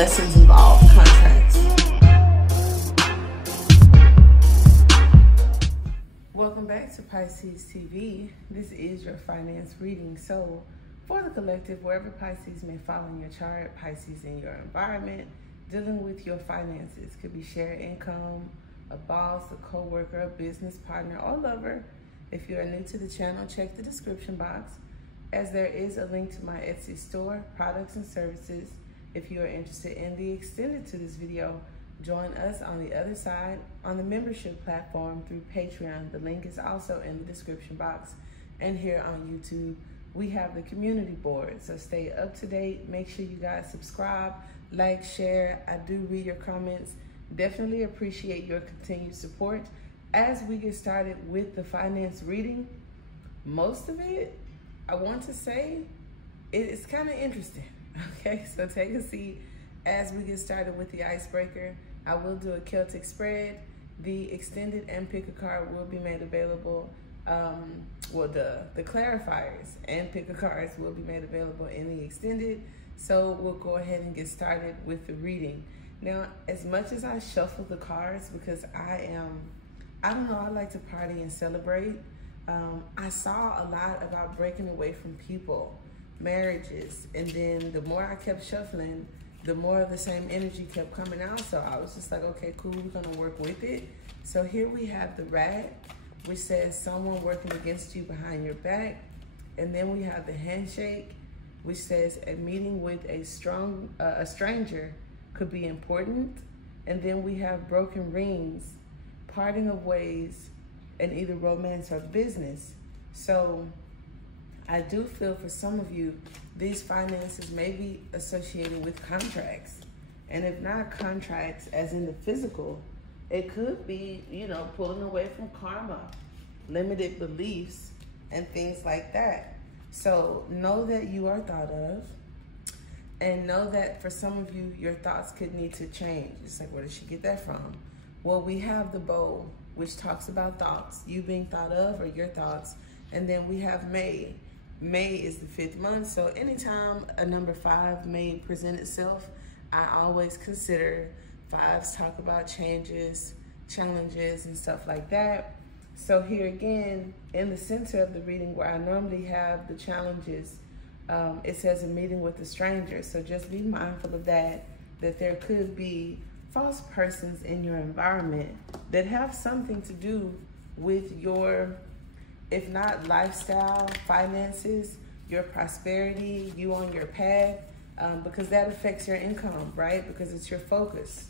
lessons involve contracts. Welcome back to Pisces TV. This is your finance reading. So for the collective, wherever Pisces may fall in your chart, Pisces in your environment, dealing with your finances, could be shared income, a boss, a co-worker, a business partner, or lover. If you are new to the channel, check the description box, as there is a link to my Etsy store, products and services. If you are interested in the extended to this video, join us on the other side on the membership platform through Patreon. The link is also in the description box. And here on YouTube, we have the community board. So stay up to date. Make sure you guys subscribe, like, share. I do read your comments. Definitely appreciate your continued support. As we get started with the finance reading, most of it, I want to say, it's kind of interesting. Okay, so take a seat as we get started with the icebreaker. I will do a Celtic spread. The extended and pick a card will be made available. The clarifiers and pick a cards will be made available in the extended. So we'll go ahead and get started with the reading. Now, as much as I shuffle the cards, because I don't know, I like to party and celebrate. I saw a lot about breaking away from people, marriages, and then the more I kept shuffling, the more of the same energy kept coming out. So I was just like, okay, cool, we're gonna work with it. So here we have the rat, which says someone working against you behind your back. And then we have the handshake, which says a meeting with a stranger could be important. And then we have broken rings, parting of ways, and either romance or business. So I do feel for some of you, these finances may be associated with contracts. And if not contracts as in the physical, it could be, you know, pulling away from karma, limited beliefs, and things like that. So know that you are thought of, and know that for some of you, your thoughts could need to change. It's like, where did she get that from? Well, we have the bowl, which talks about thoughts, you being thought of or your thoughts. And then we have May. May is the 5th month. So anytime a number 5 may present itself, I always consider 5s talk about changes, challenges, and stuff like that. So here again, in the center of the reading where I normally have the challenges, it says a meeting with a stranger. So just be mindful of that there could be false persons in your environment that have something to do with your, if not lifestyle, finances, your prosperity, you on your path, because that affects your income, right? Because it's your focus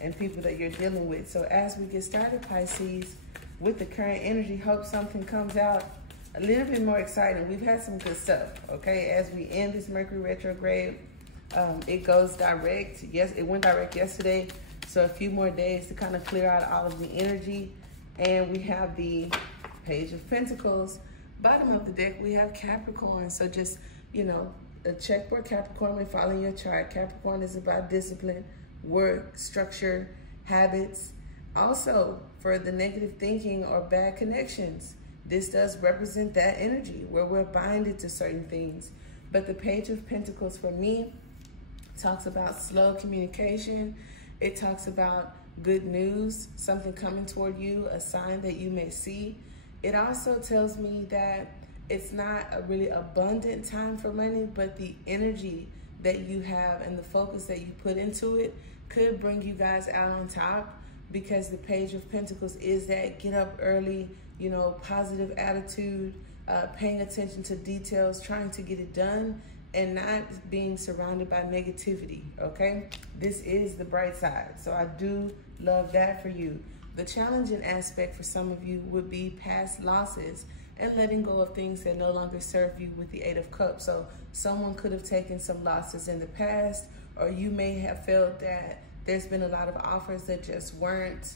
and people that you're dealing with. So as we get started, Pisces, with the current energy, hope something comes out a little bit more exciting. We've had some good stuff, okay? As we end this Mercury retrograde, it goes direct. Yes, it went direct yesterday. So a few more days to kind of clear out all of the energy. And we have the Page of Pentacles. Bottom of the deck, we have Capricorn. So just, you know, check where Capricorn may fall in your chart. Capricorn is about discipline, work, structure, habits. Also, for the negative thinking or bad connections, this does represent that energy where we're binded to certain things. But the Page of Pentacles for me talks about slow communication. It talks about good news, something coming toward you, a sign that you may see. It also tells me that it's not a really abundant time for money, but the energy that you have and the focus that you put into it could bring you guys out on top, because the Page of Pentacles is that get up early, you know, positive attitude, paying attention to details, trying to get it done, and not being surrounded by negativity, okay? This is the bright side. So I do love that for you. The challenging aspect for some of you would be past losses and letting go of things that no longer serve you with the 8 of Cups. So someone could have taken some losses in the past, or you may have felt that there's been a lot of offers that just weren't,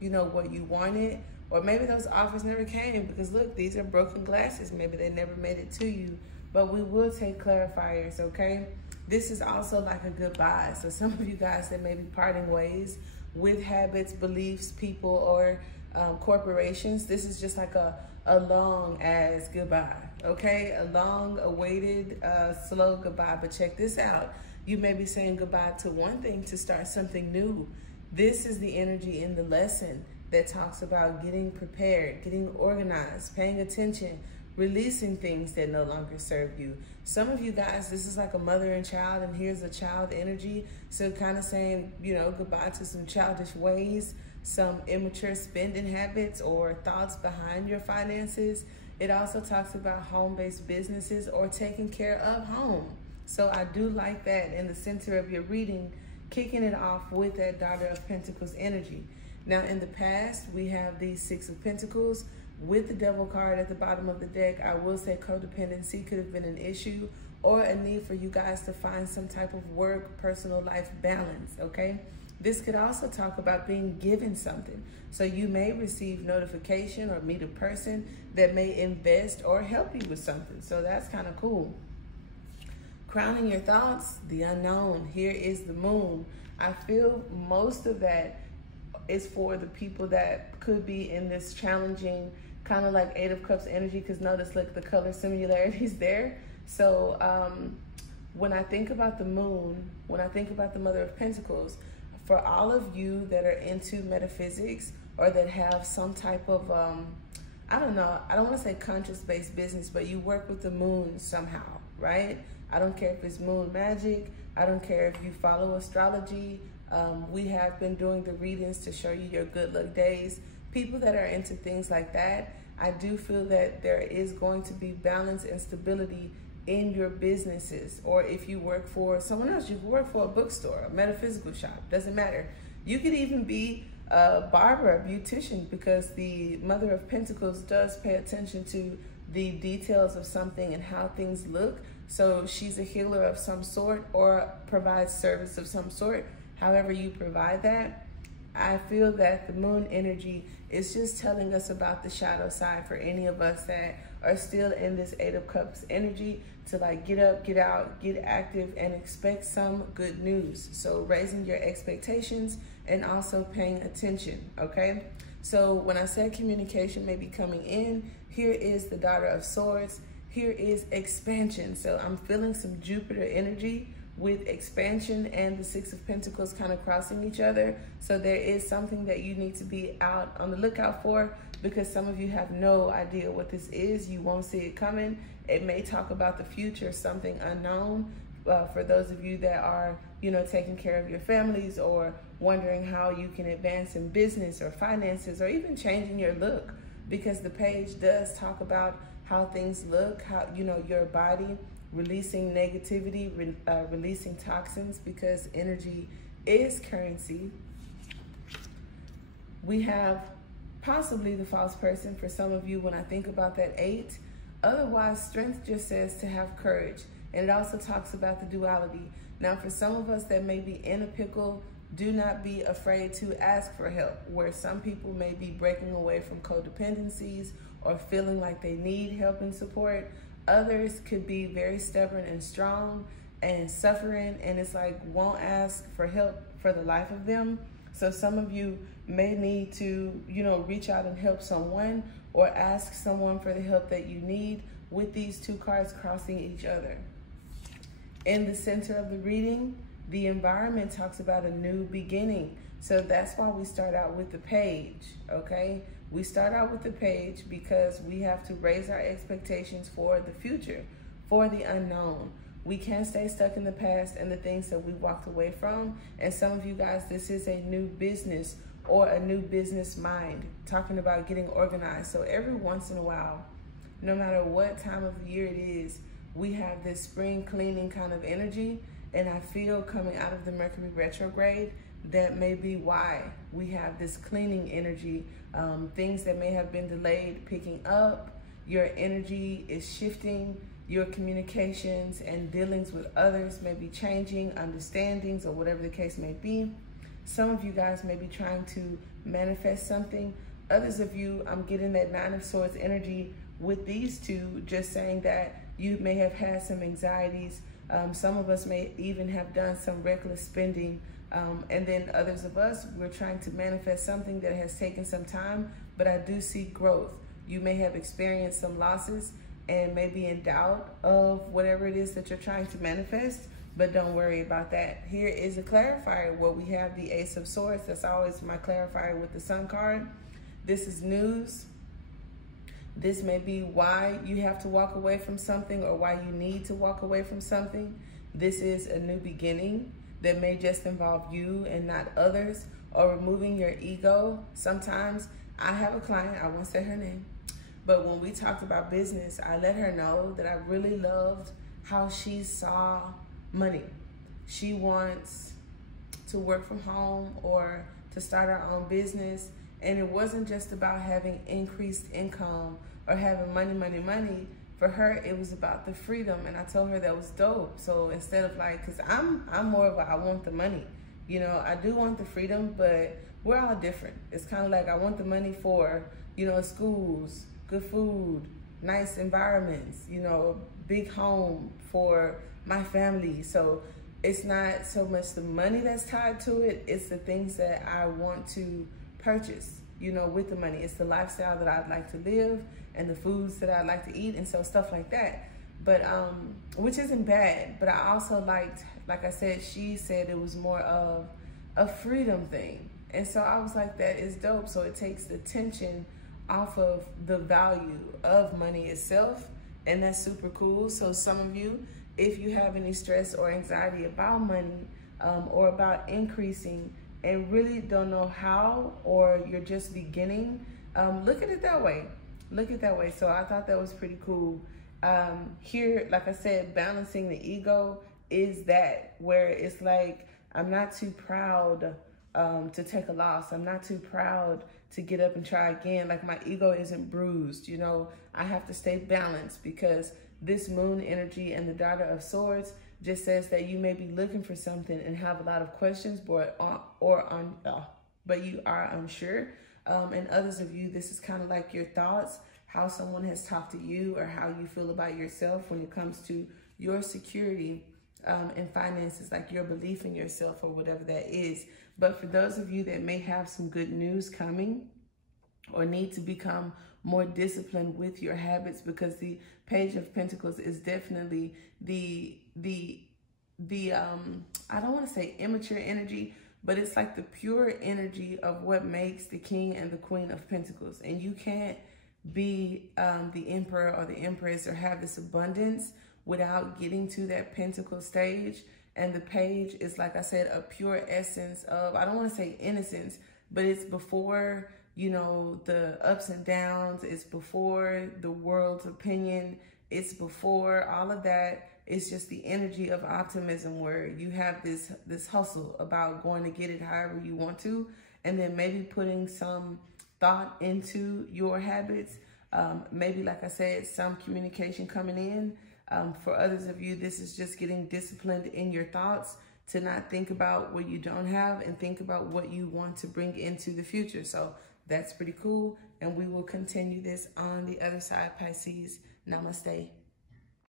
you know, what you wanted. Or maybe those offers never came because look, these are broken glasses. Maybe they never made it to you. But we will take clarifiers, okay? This is also like a goodbye. So some of you guys that may be parting ways with habits, beliefs, people, or corporations, this is just like a long as goodbye, okay? A long awaited, slow goodbye. But check this out. You may be saying goodbye to one thing to start something new. This is the energy in the lesson that talks about getting prepared, getting organized, paying attention, releasing things that no longer serve you. Some of you guys, this is like a mother and child, and here's a child energy. So kind of saying, you know, goodbye to some childish ways, some immature spending habits or thoughts behind your finances. It also talks about home-based businesses or taking care of home. So I do like that in the center of your reading, kicking it off with that Daughter of Pentacles energy. Now in the past, we have the Six of Pentacles with the Devil card at the bottom of the deck. I will say codependency could have been an issue or a need for you guys to find some type of work, personal life balance, okay? This could also talk about being given something. So you may receive notification or meet a person that may invest or help you with something. So that's kind of cool. Crowning your thoughts, the unknown. Here is the moon. I feel most of that is for the people that could be in this challenging kind of like Eight of Cups energy, because notice, look, the color similarities there. So when I think about the moon, when I think about the Mother of Pentacles, for all of you that are into metaphysics or that have some type of, I don't know, I don't want to say conscious-based business, but you work with the moon somehow, right? I don't care if it's moon magic. I don't care if you follow astrology. We have been doing the readings to show you your good luck days. People that are into things like that, I do feel that there is going to be balance and stability in your businesses. Or if you work for someone else, you can work for a bookstore, a metaphysical shop, doesn't matter. You could even be a barber, a beautician, because the Mother of Pentacles does pay attention to the details of something and how things look. So she's a healer of some sort or provides service of some sort. However you provide that, I feel that the moon energy is just telling us about the shadow side for any of us that are still in this Eight of Cups energy, to like get up, get out, get active, and expect some good news. So raising your expectations and also paying attention, okay? So when I said communication may be coming in, here is the Daughter of Swords. Here is expansion. So I'm feeling some Jupiter energy with expansion and the Six of Pentacles kind of crossing each other. So there is something that you need to be out on the lookout for, because some of you have no idea what this is. You won't see it coming. It may talk about the future, something unknown. For those of you that are, you know, taking care of your families or wondering how you can advance in business or finances or even changing your look, because the page does talk about how things look, how, you know, your body, releasing negativity, releasing toxins, because energy is currency. We have possibly the false person for some of you when I think about that 8. Otherwise, strength just says to have courage. And it also talks about the duality. Now, for some of us that may be in a pickle, do not be afraid to ask for help. Where some people may be breaking away from codependencies or feeling like they need help and support, others could be very stubborn and strong and suffering, and it's like won't ask for help for the life of them. So some of you may need to, you know, reach out and help someone or ask someone for the help that you need, with these two cards crossing each other. In the center of the reading, the environment talks about a new beginning. So that's why we start out with the page, okay? We start out with the page because we have to raise our expectations for the future, for the unknown. We can't stay stuck in the past and the things that we walked away from. And some of you guys, this is a new business or a new business mind, talking about getting organized. So every once in a while, no matter what time of the year it is, we have this spring cleaning kind of energy. And I feel coming out of the Mercury retrograde, that may be why we have this cleaning energy. Things that may have been delayed picking up, your energy is shifting, your communications and dealings with others may be changing, understandings or whatever the case may be. Some of you guys may be trying to manifest something. Others of you, I'm getting that Nine of Swords energy with these two, just saying that you may have had some anxieties. Some of us may even have done some reckless spending. And then others of us, we're trying to manifest something that has taken some time, but I do see growth. You may have experienced some losses and may be in doubt of whatever it is that you're trying to manifest, but don't worry about that. Here is a clarifier where we have the Ace of Swords. That's always my clarifier with the Sun card. This is news. This may be why you have to walk away from something or why you need to walk away from something. This is a new beginning that may just involve you and not others, or removing your ego. Sometimes I have a client, I won't say her name, but when we talked about business, I let her know that I really loved how she saw money. She wants to work from home or to start her own business. And it wasn't just about having increased income or having money. For her, it was about the freedom. And I told her that was dope. So instead of like, cause I'm more of a, I want the money. You know, I do want the freedom, but we're all different. It's kind of like I want the money for, you know, schools, good food, nice environments, you know, big home for my family. So it's not so much the money that's tied to it, it's the things that I want to purchase, you know, with the money. It's the lifestyle that I'd like to live and the foods that I'd like to eat, and so stuff like that. But which isn't bad, but I also liked, like I said, she said it was more of a freedom thing. And so I was like, that is dope. So it takes the tension off of the value of money itself, and that's super cool. So some of you, if you have any stress or anxiety about money or about increasing and really don't know how, or you're just beginning, look at it that way. Look at it that way. So I thought that was pretty cool. Here, like I said, balancing the ego is that, where it's like, I'm not too proud to take a loss. I'm not too proud to get up and try again. Like, my ego isn't bruised, you know. I have to stay balanced, because this moon energy and the daughter of swords just says that you may be looking for something and have a lot of questions, but you are unsure. And others of you, this is kind of like your thoughts, how someone has talked to you, or how you feel about yourself when it comes to your security and finances, like your belief in yourself or whatever that is. But for those of you that may have some good news coming, or need to become more disciplined with your habits, because the Page of Pentacles is definitely the I don't want to say immature energy, but it's like the pure energy of what makes the King and the Queen of Pentacles. And you can't be the Emperor or the Empress or have this abundance without getting to that Pentacle stage. And the Page is, like I said, a pure essence of, I don't want to say innocence, but it's before, you know, the ups and downs. It's before the world's opinion. It's before all of that. It's just the energy of optimism, where you have this hustle about going to get it however you want to, and then maybe putting some thought into your habits. Maybe, like I said, some communication coming in. For others of you, this is just getting disciplined in your thoughts to not think about what you don't have and think about what you want to bring into the future. So that's pretty cool. And we will continue this on the other side, Pisces. Namaste.